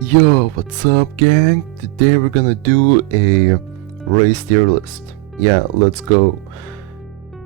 Yo, what's up, gang? Today we're gonna do a race tier list. Yeah, let's go.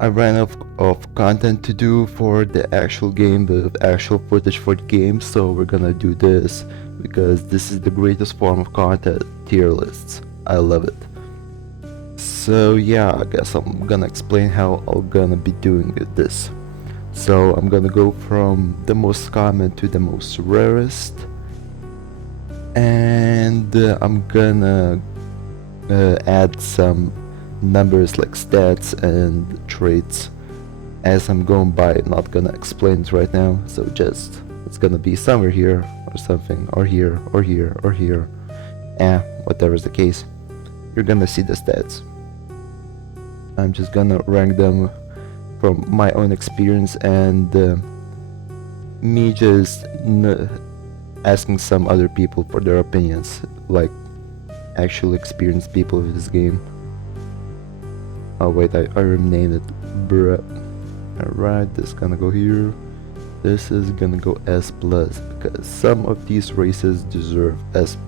I ran out of content to do for the actual game, the actual footage for the game, so we're gonna do this because this is the greatest form of content, tier lists. I love it. So yeah, I guess I'm gonna explain how I'm gonna be doing this. So I'm gonna go from the most common to the most rarest, and I'm gonna add some numbers like stats and traits as I'm going by. Not gonna explain it right now, so just it's gonna be somewhere here or something, or here or here or here, whatever's the case, you're gonna see the stats. I'm just gonna rank them from my own experience and me just asking some other people for their opinions, like actual experienced people of this game. Oh wait, I renamed it. Bruh. Alright, this is gonna go here. This is gonna go S plus because some of these races deserve S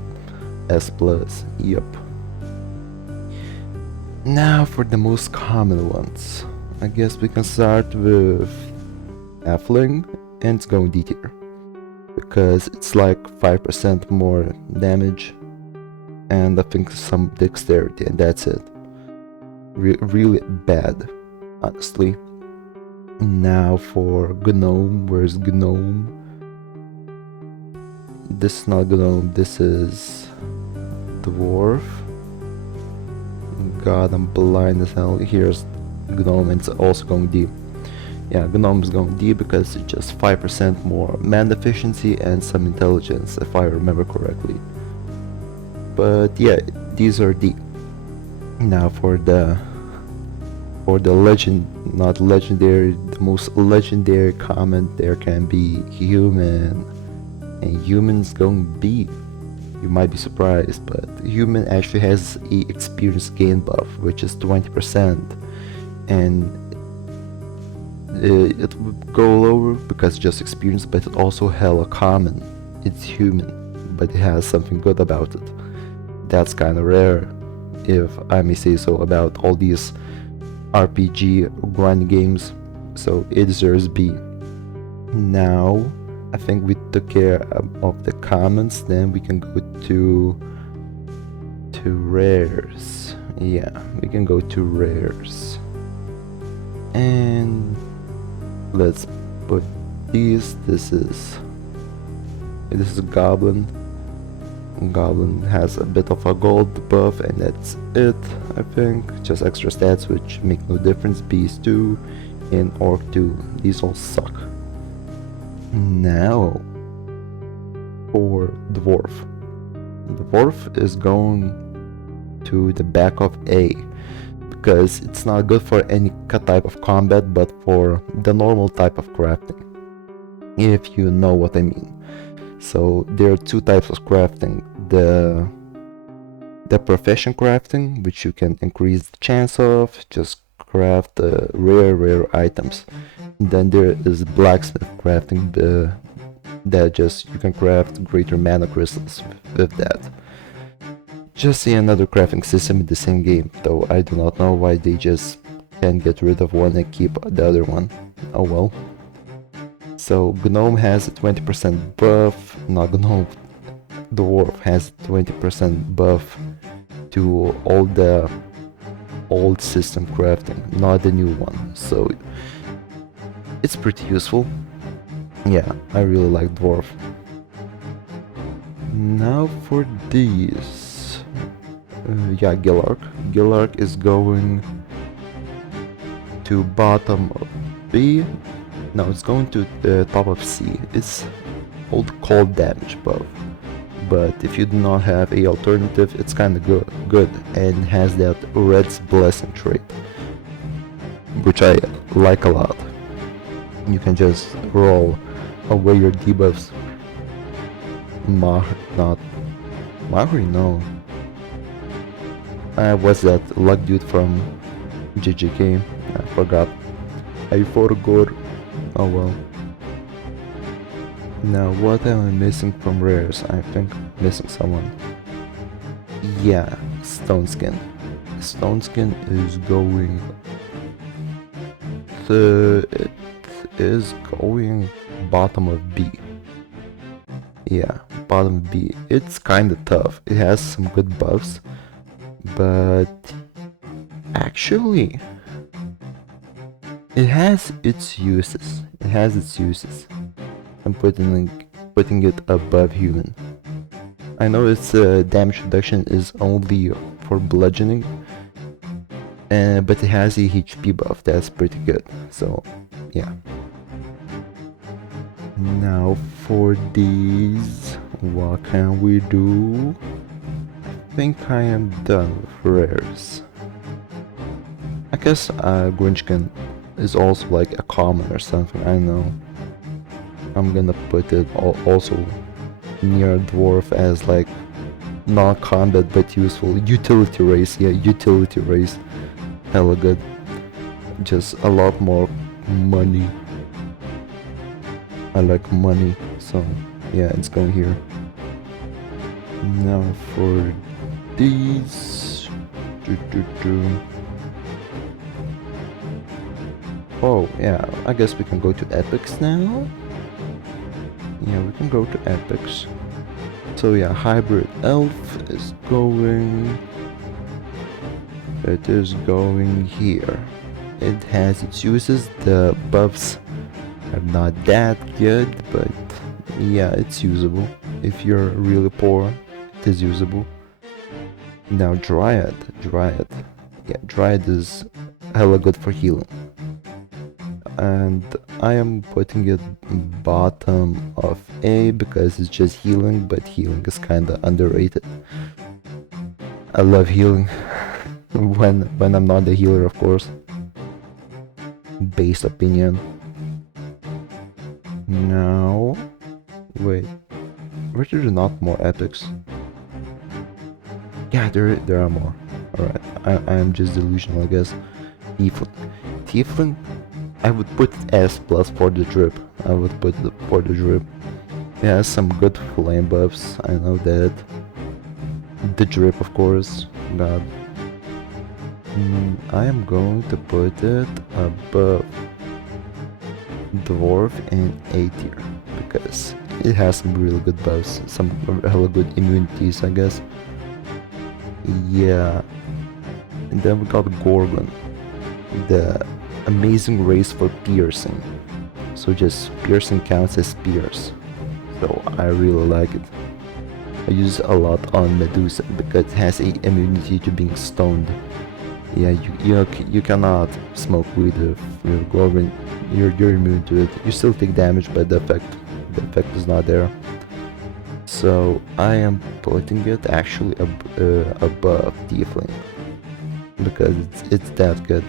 plus. Yep. Now for the most common ones. I guess we can start with Halfling, and it's going D tier because it's like 5% more damage and I think some dexterity, and that's it. Really bad, honestly. Now for Gnome, where's Gnome? This is not Gnome, this is Dwarf. God, I'm blind as hell. Here's Gnome, and it's also going D. Yeah, Gnome is going D because it's just 5% more mana efficiency and some intelligence, if I remember correctly. But yeah, these are D. Now for the not legendary, the most legendary comment there can be human, and human's going B. You might be surprised, but human actually has a experience gain buff, which is 20%, and it would go lower because just experience, but it also hella common. It's human, but it has something good about it. That's kinda rare, if I may say so, about all these RPG grind games, so it deserves B. Now, I think we took care of the comments, then we can go to rares. Yeah, we can go to rares. And let's put these. This is Goblin. Goblin has a bit of a gold buff, and that's it, I think. Just extra stats which make no difference. Beast 2 and Orc 2. These all suck. Now for Dwarf. Dwarf is going to the back of A because it's not good for any type of combat, but for the normal type of crafting, if you know what I mean. So there are two types of crafting: the profession crafting, which you can increase the chance of, just craft rare items. And then there is blacksmith crafting, that just you can craft greater mana crystals with that. Just see another crafting system in the same game, though I do not know why they just can't get rid of one and keep the other one. Oh well. So Gnome has a 20% buff, not Gnome, Dwarf has 20% buff to all the old system crafting, not the new one, so it's pretty useful. Yeah, I really like Dwarf. Now for these, yeah, Gillark. Gillark is going to bottom of B. No, it's going to the top of C. It's old cold damage buff, but if you do not have a alternative, it's kinda good, and has that Red's Blessing trait, which I like a lot. You can just roll away your debuffs. Not Mahri, no. What's that luck dude from GGK? I forgot. Oh well. Now, what am I missing from rares? I think I'm missing someone. Yeah, Stone Skin. Stone Skin is going... it is going bottom of B. Yeah, bottom B. It's kinda tough. It has some good buffs, but actually it has its uses. It has its uses. I'm putting it above human. I know its damage reduction is only for bludgeoning, but it has a HP buff that's pretty good. So yeah. Now for these, what can we do? I think I am done with rares. I guess Grinchkin is also like a common or something, I know. I'm gonna put it also near Dwarf as like non-combat but useful. Utility race, yeah, utility race. Hella good. Just a lot more money. I like money, so yeah, it's going here. Now for these... Oh yeah, I guess we can go to epics now. Yeah, we can go to epics. So yeah, hybrid elf is going... It is going here. It has its uses. The buffs are not that good, but yeah, it's usable. If you're really poor, it is usable. Now Dryad. Yeah, Dryad is hella good for healing. And I am putting it bottom of A because it's just healing, but healing is kinda underrated. I love healing. when I'm not the healer, of course. Base opinion. Now, wait, where are there not more epics? Yeah, there are more. Alright, I am just delusional, I guess. Tiefling, I would put S plus for the drip. I would put it for the drip. It has some good flame buffs, I know that. The drip, of course. God. I am going to put it above Dwarf in A tier because it has some really good buffs, some hella good immunities, I guess. Yeah. And then we got Gorgon, the amazing race for piercing. So just piercing counts as spears. So I really like it. I use it a lot on Medusa because it has a immunity to being stoned. Yeah, you cannot smoke weed if you're Gorgon. You're immune to it. You still take damage, but the effect is not there. So I am putting it actually above Tiefling because it's that good.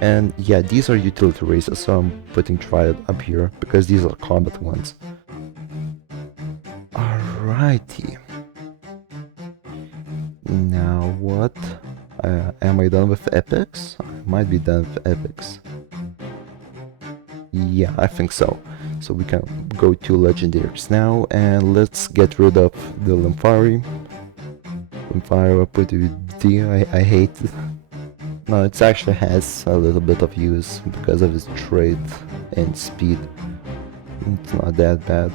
And yeah, these are utility races, so I'm putting Triad up here because these are combat ones. Alrighty. Now what? Am I done with epics? I might be done with epics. Yeah, I think so. So we can go to legendaries now, and let's get rid of the Limfari. Limfari, I put it with D. I hate it. No, it actually has a little bit of use because of its trait and speed. It's not that bad.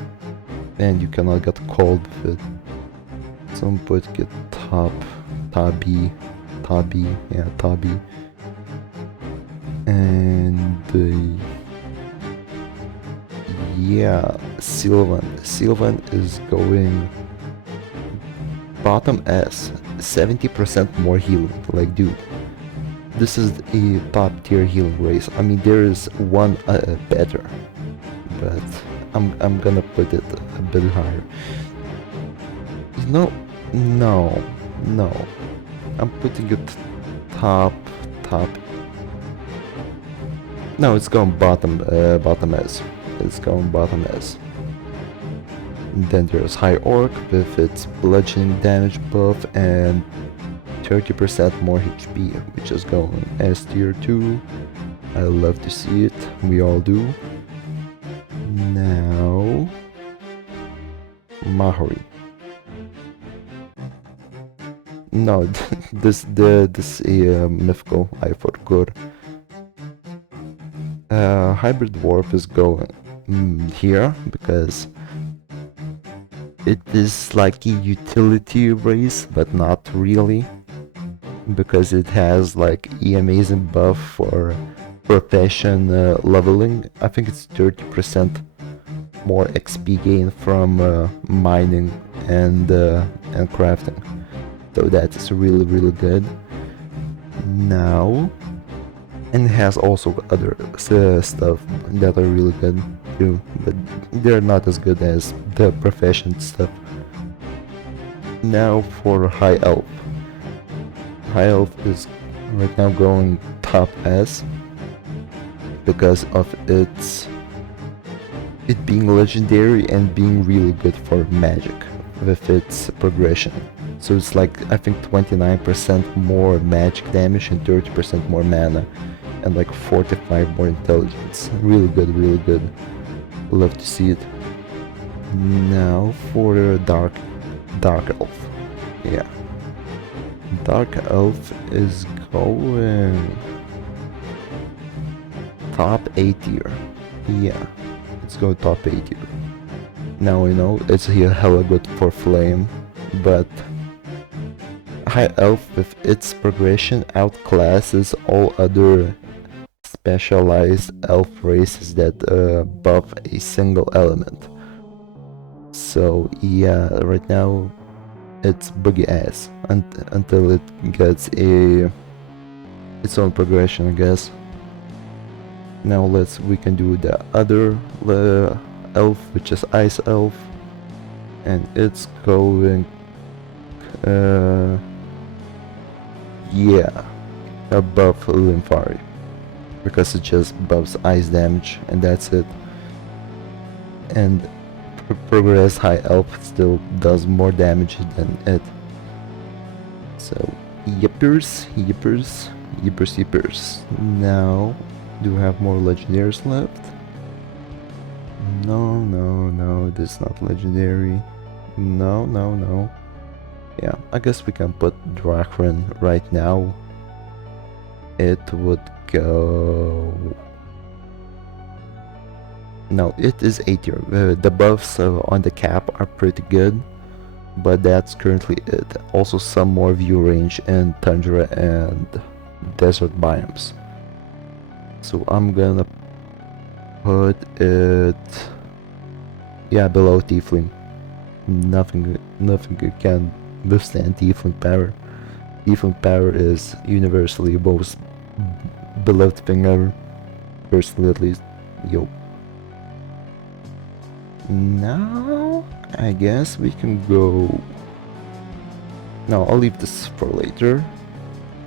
And you cannot get cold with it. So I'm putting it top B. Yeah, top B. And yeah, Sylvan is going bottom S, 70% more healing. Like, dude, this is a top tier healing race. I mean, there is one better, but I'm gonna put it a bit higher. No, I'm putting it top. No, it's going bottom S. It's going bottom S. And then there's High Orc with its bludgeoning damage buff and 30% more HP, which is going S tier 2. I love to see it, we all do. Now Mahari. No, this mythical, I forgot. Hybrid Dwarf is going here because it is like a utility race, but not really, because it has like a amazing buff for profession leveling. I think it's 30% more XP gain from mining and crafting. So that is really good. Now, and it has also other stuff that are really good too, but they're not as good as the profession stuff. Now for High Elf. High Elf is right now going top S because of it being legendary and being really good for magic with its progression. So it's like, I think 29% more magic damage and 30% more mana and like 45 more intelligence. Really good. Love to see it. Now for Dark Elf. Yeah. Dark Elf is going top A tier. Yeah, it's going top A tier. Now I know it's here hella good for flame, but High Elf with its progression outclasses all other specialized elf races that buff a single element. So yeah, right now it's buggy ass until it gets its own progression, I guess. Now we can do the other elf, which is Ice Elf, and it's going yeah, above Limfari, because it just buffs ice damage and that's it. And Progress High Elf still does more damage than it. So yippers. Now, do we have more legendaries left? No, this is not legendary. No. Yeah, I guess we can put Drakren right now. It would go... No, it is A tier. The buffs on the cap are pretty good, but that's currently it. Also some more view range in tundra and desert biomes. So I'm gonna put it, yeah, below Tiefling. Nothing can withstand Tiefling power. Tiefling power is universally most beloved thing ever, personally at least. Yo. Now, I guess we can go... No, I'll leave this for later.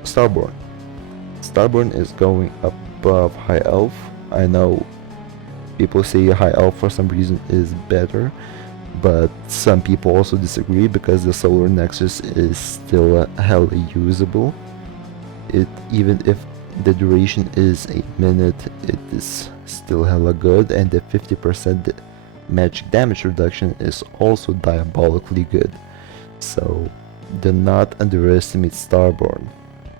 Starborn. Starborn is going above High Elf. I know people say High Elf for some reason is better, but some people also disagree because the Solar Nexus is still hella usable. Even if the duration is a minute, it is still hella good, and the 50% magic damage reduction is also diabolically good. So do not underestimate Starborn.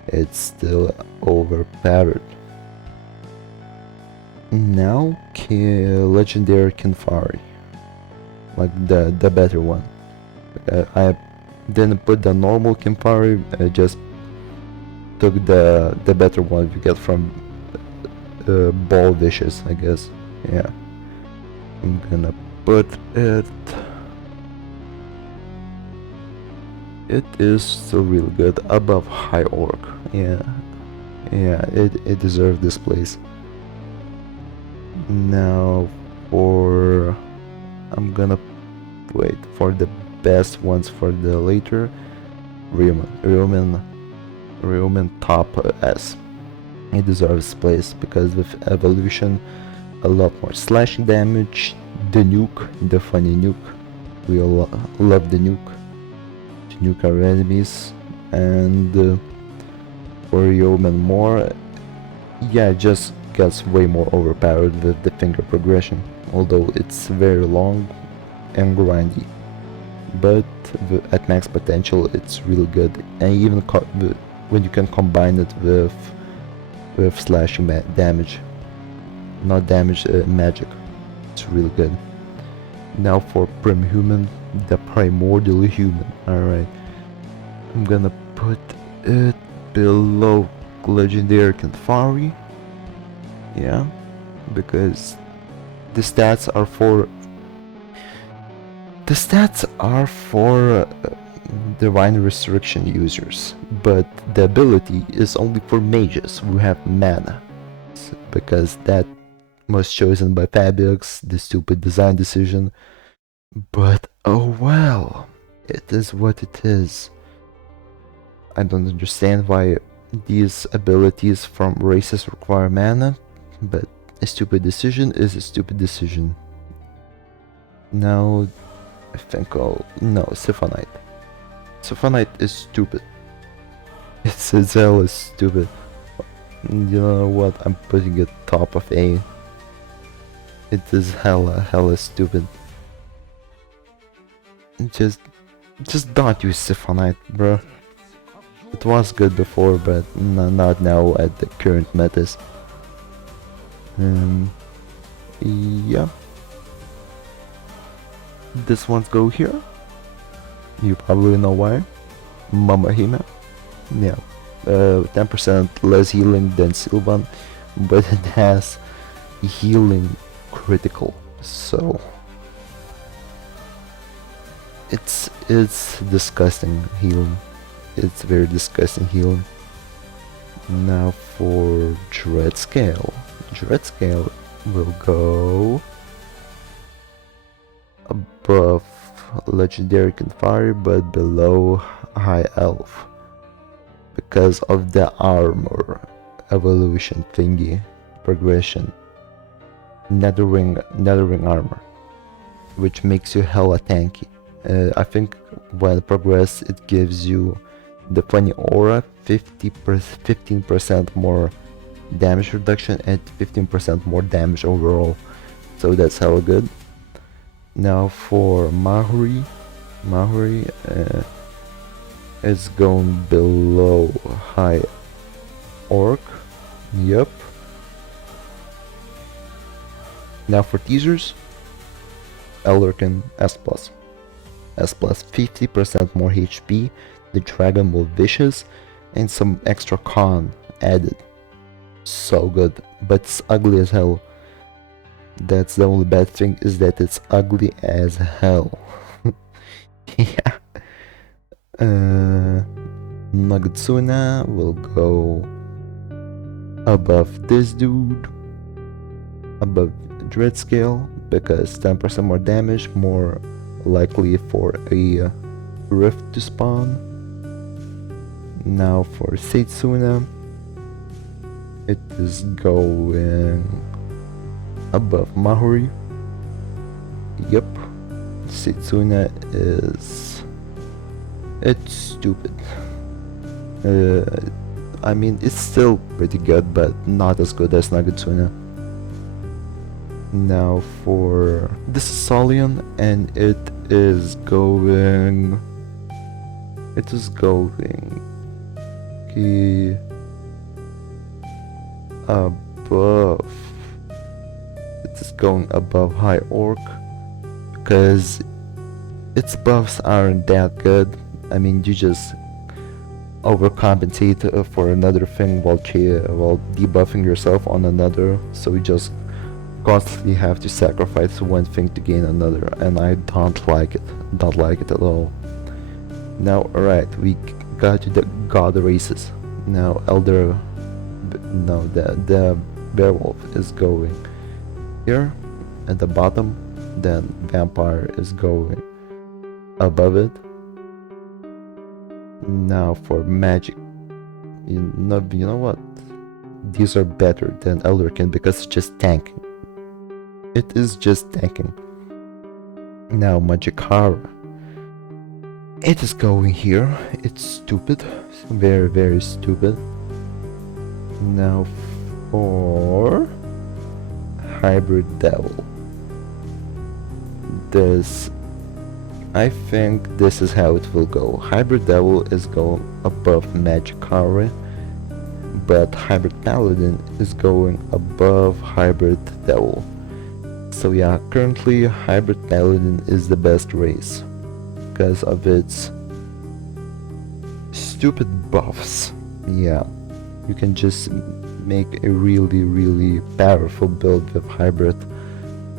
It's still overpowered. Now legendary Kinfari, like the better one. I didn't put the normal Kinfari, I just took the better one you get from Ball Vicious, I guess. Yeah, I'm gonna put it... It is still really good above High Orc. Yeah, it deserves this place. Now I'm gonna wait for the best ones for the later. Reumen top S. It deserves this place because with evolution, a lot more slashing damage. The nuke, the funny nuke. We all love the nuke. To nuke our enemies, and for Yeoman more, yeah, it just gets way more overpowered with the finger progression, although it's very long and grindy. but at max potential it's really good, and even when you can combine it with slashing damage, not damage, magic, it's really good. Now for Primhuman, the Primordial Human. Alright, I'm gonna put it below Legendary Campfari. Yeah, because the stats are for Divine Restriction users, but the ability is only for mages who have mana, because that was chosen by Fabiox, the stupid design decision. But oh well, it is what it is. I don't understand why these abilities from races require mana, but a stupid decision is a stupid decision. Now, I think no, Siphonoid. Siphonoid is stupid. It's hella stupid. You know what? I'm putting it top of A. It is hella stupid. Just don't use Siphonoid, bro. It was good before, but not now at the current metas. Yeah. This one's go here. You probably know why. Mamahima. Yeah. 10% less healing than Sylvan, but it has healing critical, so it's disgusting healing. It's very disgusting healing. Now for Dread Scale. Dread Scale will go above Legendary Campfire but below High Elf because of the armor evolution thingy progression. Nethering armor, which makes you hella tanky. I think when progress it gives you the funny aura, 15% more damage reduction and 15% more damage overall, so that's hella good. Now for Mahuri is going below High Orc. Yep. Now for teasers, Elderkin S+. S+, 50% more HP, the dragon more vicious, and some extra con added. So good, but it's ugly as hell. That's the only bad thing, is that it's ugly as hell. Yeah. Nagatsuna will go above this dude, above Dread Scale, because 10% more damage, more likely for a rift to spawn. Now for Setsuna, it is going above Mahuri. Yep, Setsuna it's stupid. I mean, it's still pretty good, but not as good as Nagatsuna. Now for this is Solion, and it is going above. It is going above High Orc because its buffs aren't that good. I mean, you just overcompensate for another thing while debuffing yourself on another, so you just constantly have to sacrifice one thing to gain another, and I don't like it at all. Now, alright, we got to the god races. Now the werewolf is going here at the bottom, then vampire is going above it. Now for magic, you know what? These are better than Elderkin because it's just tanking. It is just tanking. Now Magikara. It is going here. It's stupid. Very, very stupid. Now for Hybrid Devil. This I think this is how it will go. Hybrid Devil is going above Magic Carry, but Hybrid Paladin is going above Hybrid Devil. So yeah, currently Hybrid Paladin is the best race because of its stupid buffs. Yeah, you can just make a really powerful build with Hybrid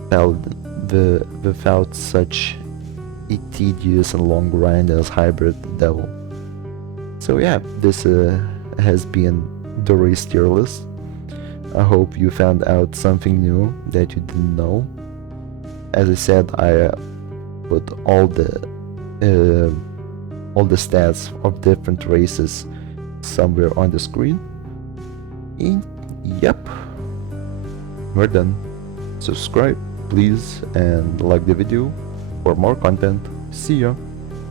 Paladin without such a tedious and long grind as Hybrid Devil. So yeah, this has been the race tier list. I hope you found out something new that you didn't know. As I said, I put all the stats of different races somewhere on the screen. And yep, we're done. Subscribe please and like the video for more content. See ya.